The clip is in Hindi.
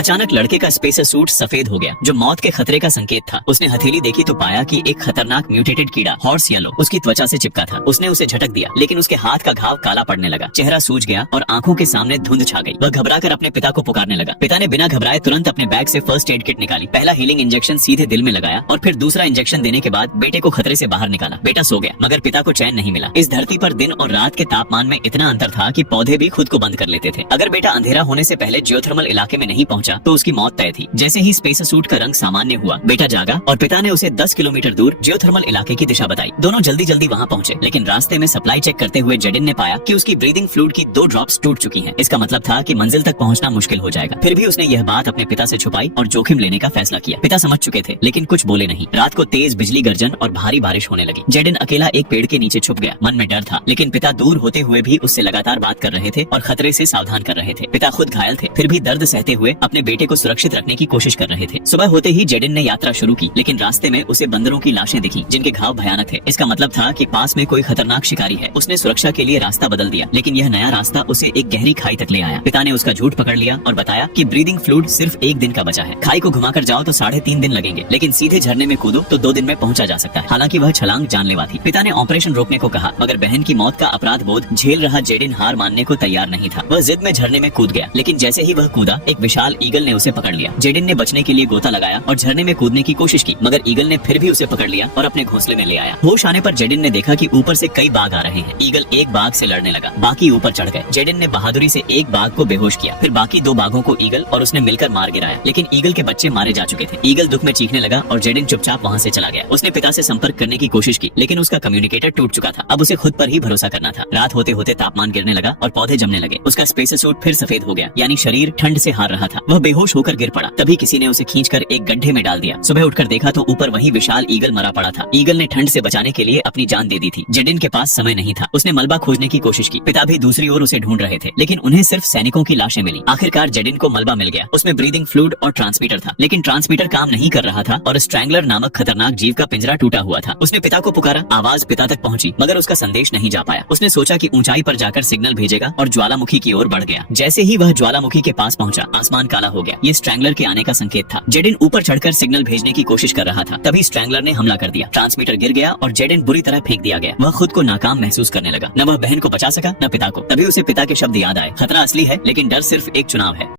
अचानक लड़के का स्पेसर सूट सफेद हो गया, जो मौत के खतरे का संकेत था। उसने हथेली देखी तो पाया कि एक खतरनाक म्यूटेटेड कीड़ा हॉर्स येलो उसकी त्वचा से चिपका था। उसने उसे झटक दिया, लेकिन उसके हाथ का घाव काला पड़ने लगा, चेहरा सूज गया और आंखों के सामने धुंध छा गई। वह घबराकर अपने पिता को पुकारने लगा। पिता ने बिना घबराए तुरंत अपने बैग से फर्स्ट एड किट निकाली, पहला हीलिंग इंजेक्शन सीधे दिल में लगाया और फिर दूसरा इंजेक्शन देने के बाद बेटे को खतरे से बाहर निकाला। बेटा सो गया, मगर पिता को चैन नहीं मिला। इस धरती पर दिन और रात के तापमान में इतना अंतर था कि पौधे भी खुद को बंद कर लेते थे। अगर बेटा अंधेरा होने से पहले जियोथर्मल इलाके में नहीं पहुंचा तो उसकी मौत तय थी। जैसे ही स्पेसर सूट का रंग सामान्य हुआ, बेटा जागा और पिता ने उसे 10 किलोमीटर दूर जियोथर्मल इलाके की दिशा बताई। दोनों जल्दी जल्दी वहां पहुंचे, लेकिन रास्ते में सप्लाई चेक करते हुए जेडिन ने पाया कि उसकी ब्रीदिंग फ्लूइड की 2 ड्रॉप्स टूट चुकी हैं। इसका मतलब था कि मंजिल तक पहुंचना मुश्किल हो जाएगा। फिर भी उसने यह बात अपने पिता से छुपाई और जोखिम लेने का फैसला किया। पिता समझ चुके थे, लेकिन कुछ बोले नहीं। रात को तेज बिजली गर्जन और भारी बारिश होने लगी। जेडिन अकेला एक पेड़ के नीचे छुप गया। मन में डर था, लेकिन पिता दूर होते हुए भी उससे लगातार बात कर रहे थे और खतरे से सावधान कर रहे थे। पिता खुद घायल थे, फिर भी दर्द सहते हुए अपने बेटे को सुरक्षित रखने की कोशिश कर रहे थे। सुबह होते ही जेडिन ने यात्रा शुरू की, लेकिन रास्ते में उसे बंदरों की लाशें दिखी, जिनके घाव भयानक थे। इसका मतलब था कि पास में कोई खतरनाक शिकारी है। उसने सुरक्षा के लिए रास्ता बदल दिया, लेकिन यह नया रास्ता उसे एक गहरी खाई तक ले आया। पिता ने उसका झूठ पकड़ लिया और बताया कि ब्रीदिंग फ्लूइड सिर्फ 1 दिन का बचा है। खाई को घुमाकर जाओ तो 3.5 दिन लगेंगे, लेकिन सीधे झरने में कूदो तो 2 दिन में पहुंचा जा सकता है। हालांकि वह छलांग जानलेवा थी। पिता ने ऑपरेशन रोकने को कहा, मगर बहन की मौत का अपराध बोध झेल रहा जेडिन हार मानने को तैयार नहीं था। वह जिद में झरने में कूद गया, लेकिन जैसे ही वह कूदा, एक विशाल ईगल ने उसे पकड़ लिया। जेडिन ने बचने के लिए गोता लगाया और झरने में कूदने की कोशिश की, मगर ईगल ने फिर भी उसे पकड़ लिया और अपने घोंसले में ले आया। होश आने पर जेडिन ने देखा कि ऊपर से कई बाघ आ रहे हैं। ईगल एक बाघ से लड़ने लगा, बाकी ऊपर चढ़ गए। जेडिन ने बहादुरी से एक बाघ को बेहोश किया, फिर बाकी 2 बाघों को ईगल और उसने मिलकर मार गिराया, लेकिन ईगल के बच्चे मारे जा चुके थे। ईगल दुख में चीखने लगा और जेडिन चुपचाप वहाँ से चला गया। उसने पिता से संपर्क करने की कोशिश की, लेकिन उसका कम्युनिकेटर टूट चुका था। अब उसे खुद पर ही भरोसा करना था। रात होते होते तापमान गिरने लगा और पौधे जमने लगे। उसका स्पेसर सूट फिर सफेद हो गया, यानी शरीर ठंड से हार रहा था। वह बेहोश होकर गिर पड़ा। तभी किसी ने उसे खींचकर एक गड्ढे में डाल दिया। सुबह उठकर देखा तो ऊपर वही विशाल ईगल मरा पड़ा था। ईगल ने ठंड से बचाने के लिए अपनी जान दे दी थी। जेडिन के पास समय नहीं था। उसने मलबा खोजने की कोशिश की। पिता भी दूसरी ओर उसे ढूंढ रहे थे, लेकिन उन्हें सिर्फ सैनिकों की लाशें मिली। आखिरकार जेडिन को मलबा मिल गया। उसमें ब्रीदिंग फ्लूइड और ट्रांसमीटर था, लेकिन ट्रांसमीटर काम नहीं कर रहा था और स्ट्रैंगलर नामक खतरनाक जीव का पिंजरा टूटा हुआ था। उसने पिता को पुकारा, आवाज पिता तक पहुंची, मगर उसका संदेश नहीं जा पाया। उसने सोचा कि ऊंचाई पर जाकर सिग्नल भेजेगा और ज्वालामुखी की ओर बढ़ गया। जैसे ही वह ज्वालामुखी के पास पहुंचा, आसमान काला हो गया। ये स्ट्रैंगलर के आने का संकेत था। जेडिन ऊपर चढ़कर सिग्नल भेजने की कोशिश कर रहा था, तभी स्ट्रैंगलर ने हमला कर दिया। ट्रांसमीटर गिर गया और जेडिन बुरी तरह फेंक दिया गया। वह खुद को नाकाम महसूस करने लगा। न वह बहन को बचा सका, न पिता को। तभी उसे पिता के शब्द याद आए, खतरा असली है, लेकिन डर सिर्फ एक चुनाव है।